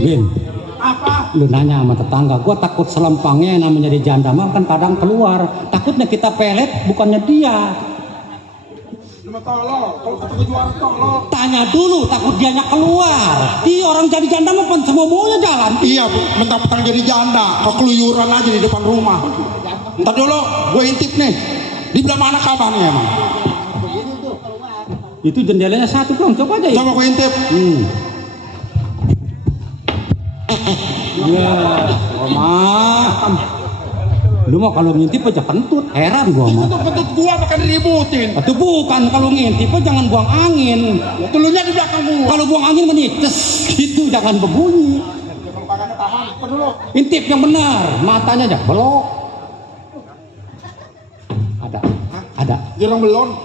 Bin, Apa? lu nanya sama tetangga, gua takut selempangnya yang namanya di janda mah kan kadang keluar. Takutnya kita pelet, bukannya dia. Cuma tolol, kalau ketemu juara tolol. Tanya dulu, takut dianya keluar. Di orang jadi janda mah pan semua maunya jalan. Iya, mentang-mentang jadi janda, keluyuran aja di depan rumah. Ntar dulu, gue intip nih. Di belah mana kamarnya emang? Itu jendelanya satu doang, coba aja ya. Coba gue intip. Ya, mah. Lu mah kalau ngintip aja kentut, heran gua mah. Kentut gua makan ributin. Itu bukan, kalau ngintip aja jangan buang angin. Tulunya di belakang gua. Kalau buang angin menites, gitu jangan berbunyi. Intip yang benar, matanya aja belok. Ada. Jirang belon.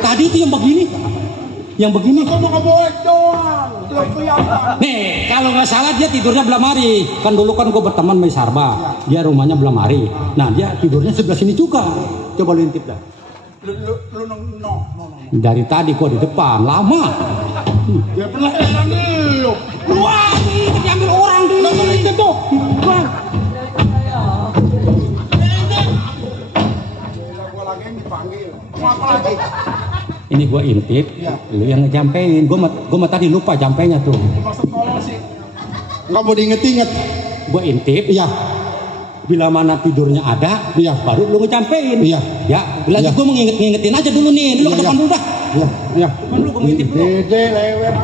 Tadi itu yang begini. Yang begini. Gua mau ngeboek doang. Nih, kalau nggak salah dia tidurnya belah mari. Kan dulu kan gue berteman sama Sarba. Dia rumahnya belah mari. Nah, dia tidurnya sebelah sini juga. Coba lu intip dah. No. Dari tadi gua di depan, lama. Ya pernah heran lu. Wah, ini diambil orang di. Lah itu tuh. Wah. Gua lagi dipanggil. Mau apa lagi? Ini gua intip, Ya. lu yang ngejampein. Gua mah tadi lupa jampenya tuh. Maksud tolol sih. Enggak mau diinget-inget. Gua intip. Iya. Bila mana tidurnya ada, Iya. baru lu ngejampein. Iya. Ya, lagi Iya. gua mau ngingetin aja dulu nih. Lu Iya, ke depan iya. dulu dah. Iya. Depan dulu gua mau intip dulu. Dede lewer.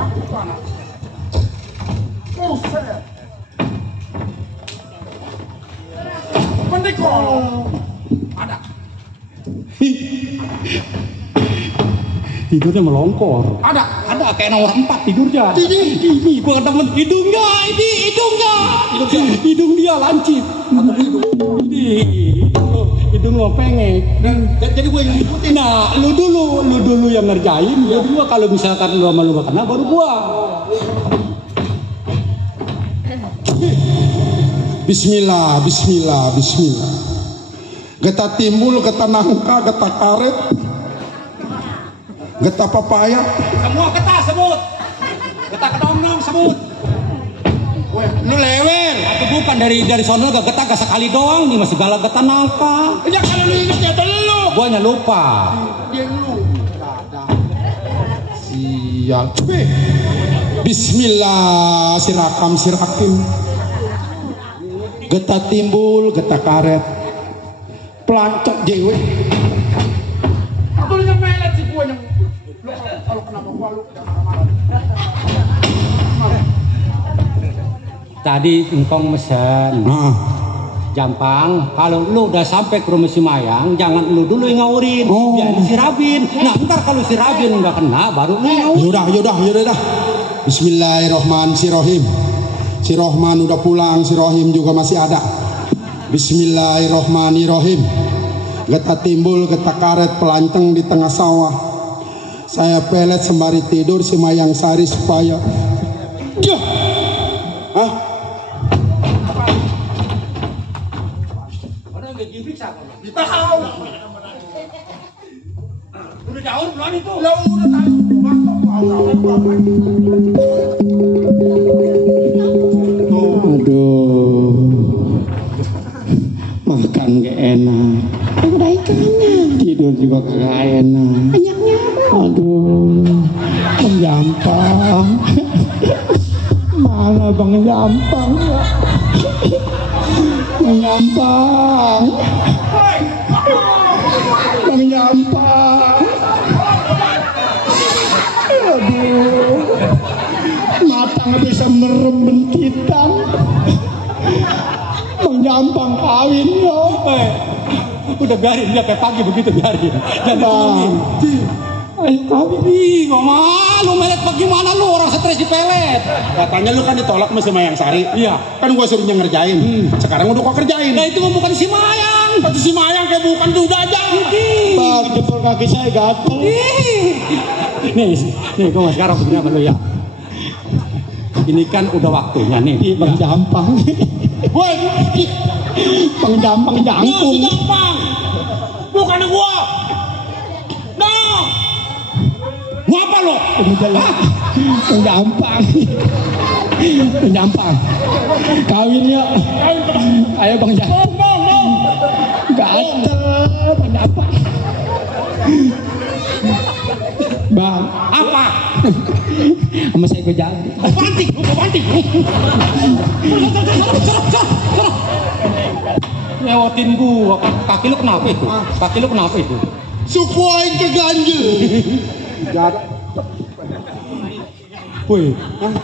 Buset. Pendekol. Ada. Tidurnya melongkor. Ada. Ada kayak nomor 4 tidurnya. Ini gua demen hidungnya, ini hidungnya. Hidung dia lancip. Hidung lo pengek. Jadi gue yang ngikutin. Nah, lu dulu yang ngerjain. Ya dua kalau misalkan lu sama lu gak kena baru gua. Bismillah. Getah timbul, getah nangka, getah karet, getah papaya. Semua getah sebut. Getah kedong-dong sebut. Lu lewer. Itu bukan dari sono gak getah gak sekali doang nih masih galak getah nangka. Ya kalau lu inget ya lu. Gua nya lupa. Dia lu. Sial. Bismillah sirakim. Getah timbul, getah karet. Pelancok dewe. Atulnya melet sih gua yang kalau kenapa gua lu Tadi engkong mesen. Jampang, kalau lu udah sampai ke rumah si Mayang, jangan lu dulu yang ngawurin, biar si Rabin. Nah, ntar kalau si Rabin nggak kena, baru lu ngawurin. Yaudah. Bismillahirrohmanirrohim. Si Rohman udah pulang, si Rohim juga masih ada. Bismillahirrohmanirrohim. Getah timbul, getah karet, pelanteng di tengah sawah. Saya pelet sembari tidur, si Mayang Sari supaya. Hah? Tahu. Udah jauh belum itu? Lah udah tahu. Aduh, makan gak enak. Udah ikannya. Tidur juga gak enak. Banyaknya apa? Aduh, Bang Jampang. Mana Bang Jampang ya? Bang Jampang. Bang Jampang. Aduh, mata nggak bisa merem bentitan. Bang Jampang kawin loh. Udah biarin dia kayak pagi begitu, biarin. Jangan Bang, ayo kawin. Ih, gak malu melet bagaimana lu orang stres di pelet. Katanya lu kan ditolak sama si Mayang Sari. Iya. Kan gua suruhnya ngerjain. Sekarang udah gua kerjain. Nah itu mah bukan si Mayang. Pasti si Mayang kayak bukan tuh udah aja. Bang, jempol kaki saya gatel. Nih gua sekarang begini sama lu ya. Ini kan udah waktunya nih. Iya, Bang Jampang. Woi, Bang Jampang jangkung. gampang. Bukan gua. Nah. Ngapa lo? Bang Jampang. Bang Jampang. Kawin yuk. Ayo Bang Jampang. Gatel Bang Jampang. Bang, Apa? sama saya gue jadi. Banting, lu banting. Lewatin gua, kaki lu kenapa itu? Kaki lu kenapa itu? Suku aing keganjel. Woi,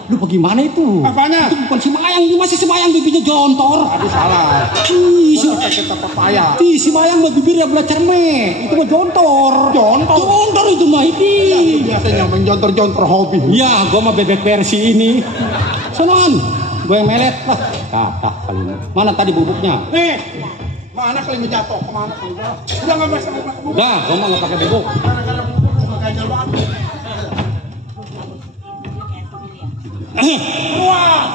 lu bagaimana itu? Apanya? Itu bukan si Mayang, ini masih si Mayang bibinya jontor. Tadi salah. Ih, Kita papaya. si Mayang mah bibirnya belajar me, itu mah jontor. Jontor itu mah ini. Biasanya menjontor-jontor hobi. Ya, gua mah bebek versi ini. Sonoan, gua yang melet lah. Kata kali ini. Mana tadi bubuknya? Nih, mana kali jatuh? Kemana kali jatuh? Udah nggak masalah. Dah, gua mah nggak pakai bubuk. Gara-gara bubuk ganjel banget.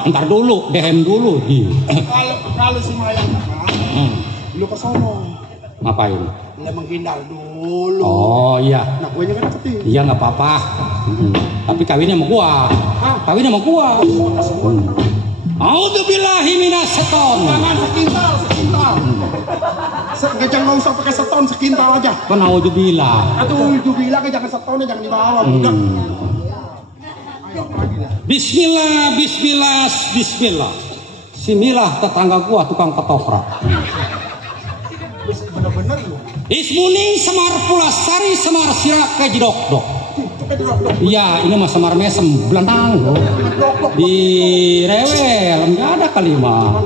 Ntar dulu, dehem dulu. Kalau si Mayang lu ke sono. Ngapain? Dia menghindar dulu. Oh iya. Nah, gue kan deketin. Iya nggak apa-apa. Tapi kawinnya sama gua. Kawinnya sama gua. A'udzubillahi minasyaiton. Jangan sekintal. Jangan usah pakai seton, sekintal aja. Kan a'udzubillah. Aduh, itu bilang jangan setonnya jangan dibawa. Udah. Bismillah. Si Milah tetangga gua tukang ketoprak. Bener-bener lu. Ismuni Semar Pulasari Semar Sirak Kejidok-dok. Iya, ini mah Semar Mesem belantang loh. Di rewel, enggak ada kalimat.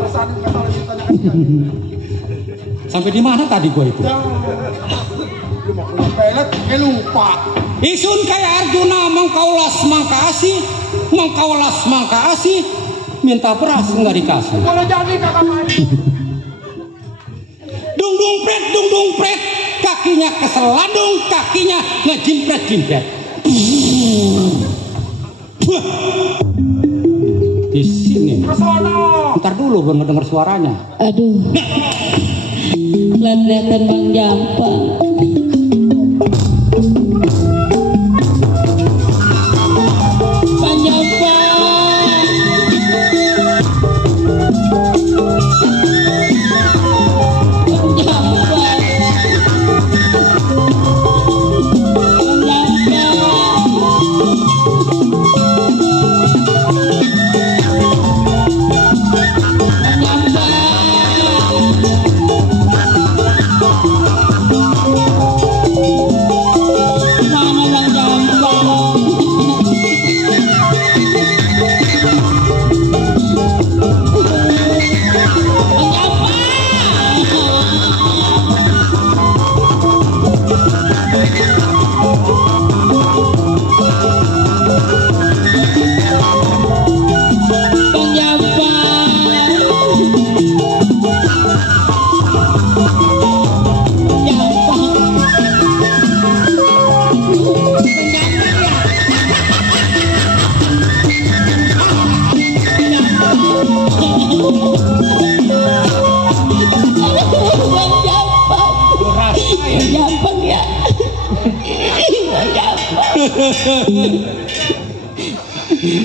Sampai di mana tadi gua itu? Lu mau punya pelet, lupa. Isun kaya Arjuna mengkaulas mangkaasi, minta beras enggak dikasih. Kalau jadi kakak mandi. Dung pret, kakinya keseladung, kakinya ngejimpret. Di sini. Ntar dulu gua ngedenger suaranya. Aduh, lihat-lihatan Bang Jampang. Bang Jampang. Bang Jampang.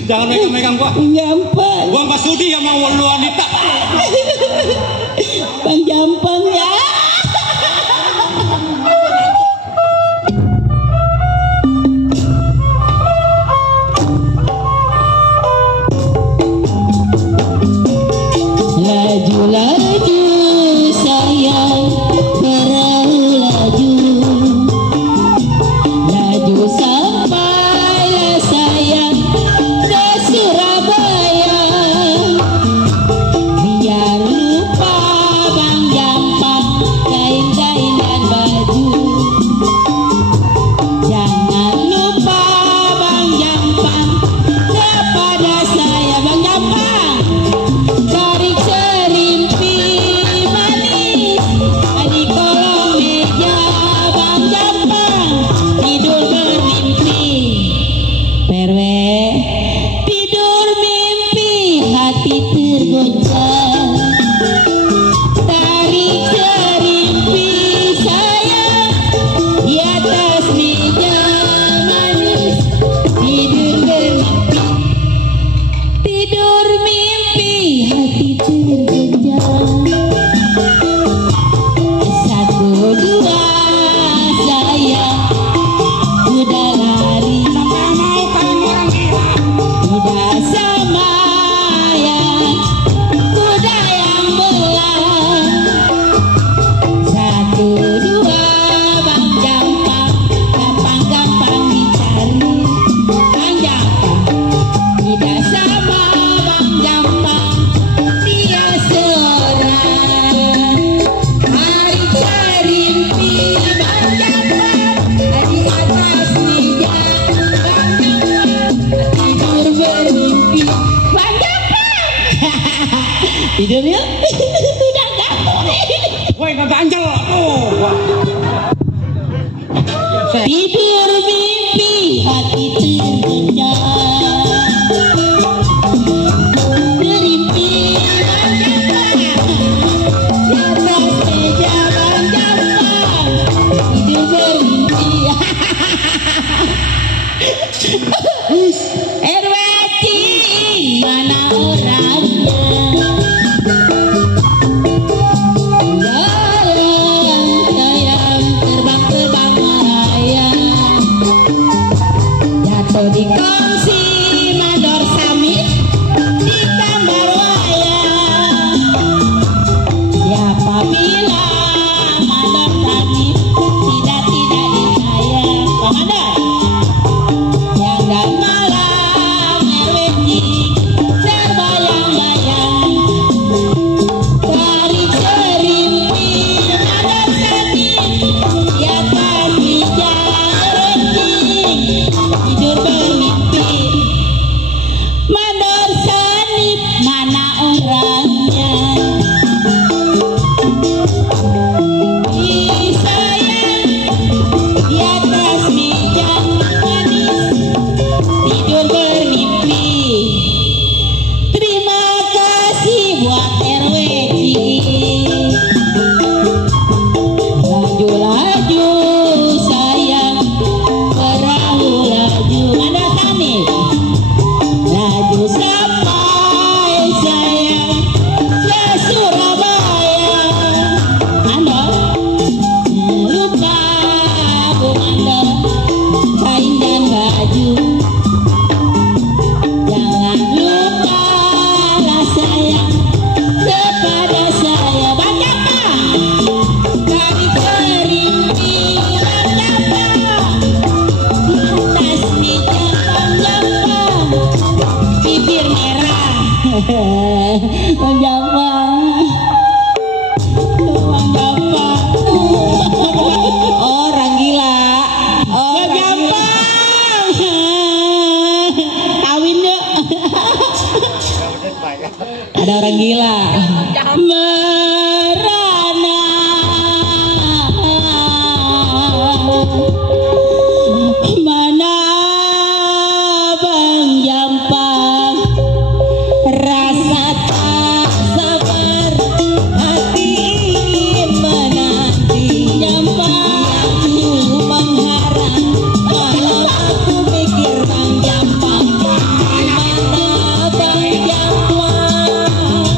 Jangan megang-megang gua. Jampang. Gua nggak sudi sama lu wanita. Bang Jampang ya. Laju-laju sayang, perahu laju. Laju sampailah sayang ke Surabaya. Biar lupa Bang Jampang kain-kain dan baju. Jangan lupa Bang Jampang kepada saya. Bang Jampang, tarik serimpi manis di kolong meja. Bang Jampang tidur bermimpi. Perwe tidur mimpi, hati tergoncang. Tarik serimpi sayang di atas meja manis. Tidur bermimpi, Tidur mimpi hati tergenjang. Satu dua sayang udah lari. Tidak sama yang kuda yang belang. Satu dua bang gampang, gampang-gampang dicari. Bang gampang tidak sama bang gampang, dia seorang. Hari cerimpi bang gampang, di atas meja bang gampang, tidur bermimpi bang gampang. Tidur yuk. Udah gantung. Woi ngeganjel. Tidur mimpi hati tergenjang. Bermimpi bang gampang, di atas meja bang gampang, tidur bermimpi. RWC mana orangnya? Layang terbang-terbang melayang, jatuh di kongsi mandor samit di gambar wayang. Siapa bilang mandor samit tidak disayang? Komandan yang dan malam RWC terbayang-bayang. Dari cerimpi mandor samit di atas meja RWC tidur bermimpi. Mandor samit mana orangnya? Disayang di atas meja manis tidur bermimpi. Terima kasih buat RWC. Laju-laju sayang, perahu laju. Mandor samit laju sampai sayang ke Surabaya. Mandor lupa Bu Mandor kain dan baju. Jangan lupa lah sayang kepada saya. Bang gampang dari cerimpi bang gampang, di atas meja bang gampang, bibir merah. Bang gampang, bang gampang. Orang gila, bang gampang. Kawin yuk. Ada orang gila. Merana mana bang gampang, rasa tak sabar hati ingin menanti. Gampang dulu mengharap kalau aku pikir bang gampang. Mana bang gampang,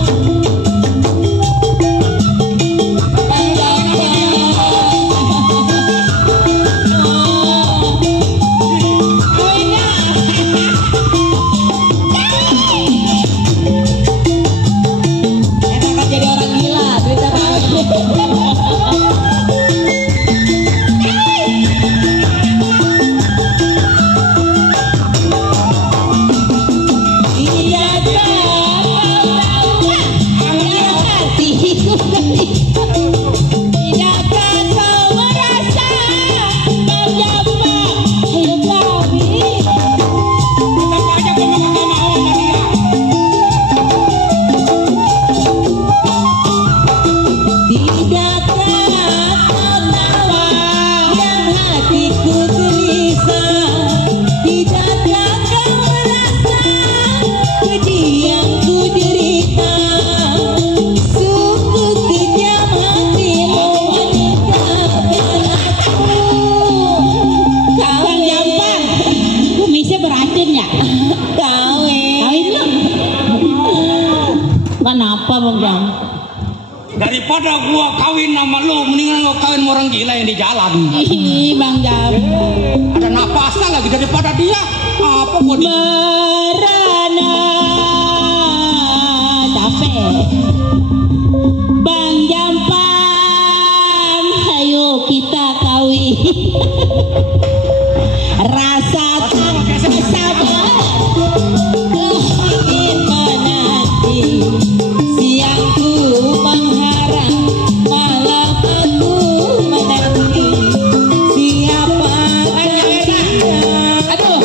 Kenapa Bang Jampang? Daripada gua kawin sama lu, mendingan gua kawin sama orang gila yang di jalan. Ih, Bang Jampang. Ada napasnya lagi daripada dia. Apa gua di... Merana capek. Bang Jampang, ayo kita kawin. Rasa tak sabar ingin menanti siangku mengharap malam aku menanti siapa dia. Aduh,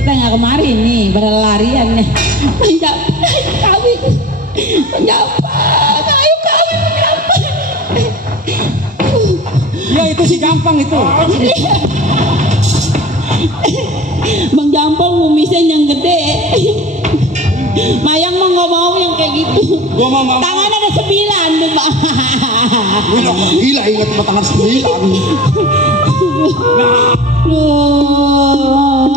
kita nggak kemarin nih berlarian nih. Bang Jampang kawin, Bang Jampang ayo kawin Bang Jampang. Ya itu si Jampang itu. Bang Jampang kumisnya yang gede. Mayang mah nggak mau yang kayak gitu. Gua mau nggak. Tangan ada 9 tuh Pak. Gila ingat tangan 9. Duh.